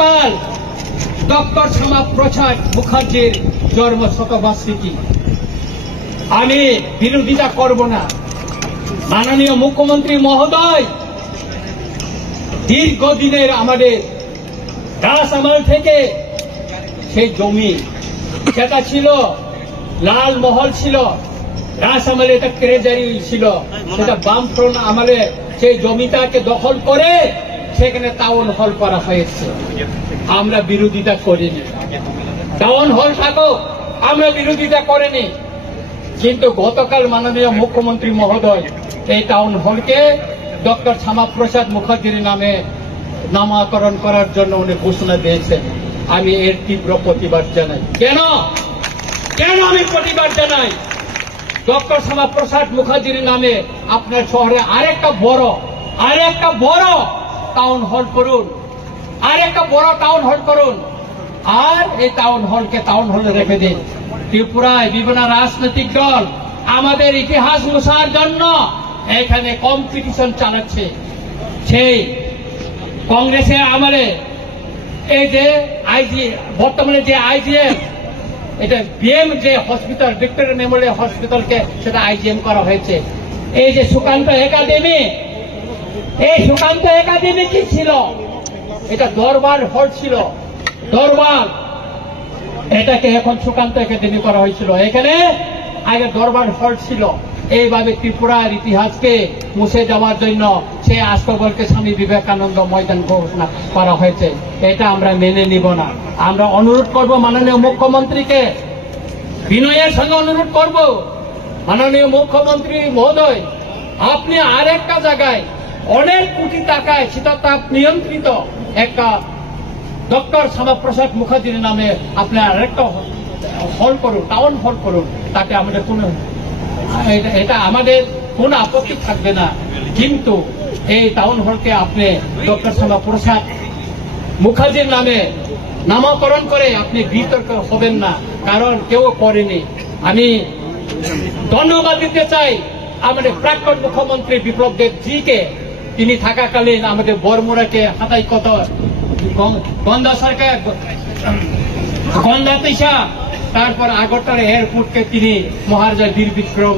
গতকাল ডক্টর শ্যামাপ্রসাদ মুখার্জির জন্ম শতবার্ষিকী। আমি বিরোধিতা করব না। মাননীয় মুখ্যমন্ত্রী মহোদয় দীর্ঘদিনের আমাদের রাস আমল থেকে সেই জমি, সেটা ছিল লাল মহল ছিল, রাস আমলে এটা ট্রেজারি ছিল, সেটা বামফ্রন্ট আমলে সেই জমিটাকে দখল করে সেখানে টাউন হল করা হয়েছে। আমরা বিরোধিতা করিনি, টাউন হল থাকুক, আমরা বিরোধিতা করিনি। কিন্তু গতকাল মাননীয় মুখ্যমন্ত্রী মহোদয় এই টাউন হলকে ডক্টর শ্যামাপ্রসাদ মুখার্জির নামে নামকরণ করার জন্য উনি ঘোষণা দিয়েছেন। আমি এর তীব্র প্রতিবাদ জানাই। কেন আমি প্রতিবাদ জানাই? ডক্টর শ্যামাপ্রসাদ মুখার্জির নামে আপনার শহরে আরেকটা বড় টাউন হল করুন, আরেকটা বড় টাউন হল করুন, আর এই টাউন হলকে টাউন হলে রেখে দিন। ত্রিপুরায় বিভিন্ন রাজনৈতিক দল আমাদের ইতিহাস মুছার জন্য এখানে কম্পিটিশন চালাচ্ছে। সেই কংগ্রেসের আমলে এই যে বর্তমানে যে আইজিএম, এটা বিএম যে হসপিটাল, ভিক্টোরিয়া মেমোরিয়াল হসপিটালকে সেটা আইজিএম করা হয়েছে। এই যে সুকান্ত একাডেমি, এই সুকান্ত একাডেমি কি ছিল? এটা দরবার হল ছিল, দরবার। এটাকে এখন সুকান্ত একাডেমি করা হয়েছিল। এখানে আগে দরবার হল ছিল। এইভাবে ত্রিপুরার ইতিহাসকে মুছে যাওয়ার জন্য সে আস্তবলকে স্বামী বিবেকানন্দ ময়দান ঘোষণা করা হয়েছে। এটা আমরা মেনে নিব না। আমরা অনুরোধ করব মাননীয় মুখ্যমন্ত্রীকে, বিনয়ের সঙ্গে অনুরোধ করব, মাননীয় মুখ্যমন্ত্রী মহোদয়, আপনি আরেকটা জায়গায় অনেক কোটি টাকায় শীতাতাপ নিয়ন্ত্রিত একটা ডক্টর শ্যামাপ্রসাদ মুখার্জির নামে আপনি আরেকটা হল করুন, টাউন হল করুন। তাতে আমাদের এটা আমাদের কোন আপত্তি থাকবে না। কিন্তু এই টাউন হলকে আপনি ডক্টর শ্যামাপ্রসাদ মুখার্জির নামে নামকরণ করে আপনি বিতর্ক হবেন না, কারণ কেউ করেনি। আমি ধন্যবাদ দিতে চাই আমাদের প্রাক্তন মুখ্যমন্ত্রী বিপ্লব দেবজিকে। তিনি থাকাকালীন আমাদের বরমুড়াকে হাতাইকত, গন্ধাতিসা, তারপর আগরতলা এয়ারপোর্টকে তিনি মহারাজা বীর বিক্রম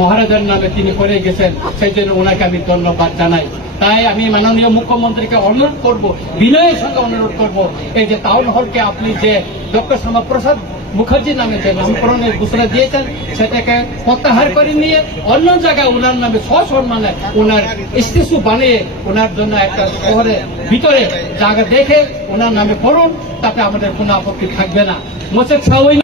মহারাজার নামে তিনি করে গেছেন। সেই জন্য ওনাকে আমি ধন্যবাদ জানাই। তাই আমি মাননীয় মুখ্যমন্ত্রীকে অনুরোধ করব, বিনয়ের সঙ্গে অনুরোধ করব, এই যে টাউন হলকে আপনি যে ডক্টর শ্যামাপ্রসাদ মুখার্জির নামে যে নামকরণের ঘোষণা দিয়েছেন সেটাকে প্রত্যাহার করে নিয়ে অন্য জায়গায় ওনার নামে সসম্মানে ওনার স্ট্যাচু বানিয়ে ওনার জন্য একটা শহরের ভিতরে জায়গা দেখে ওনার নামে করুন। তাতে আমাদের কোনো আপত্তি থাকবে না। মোশেক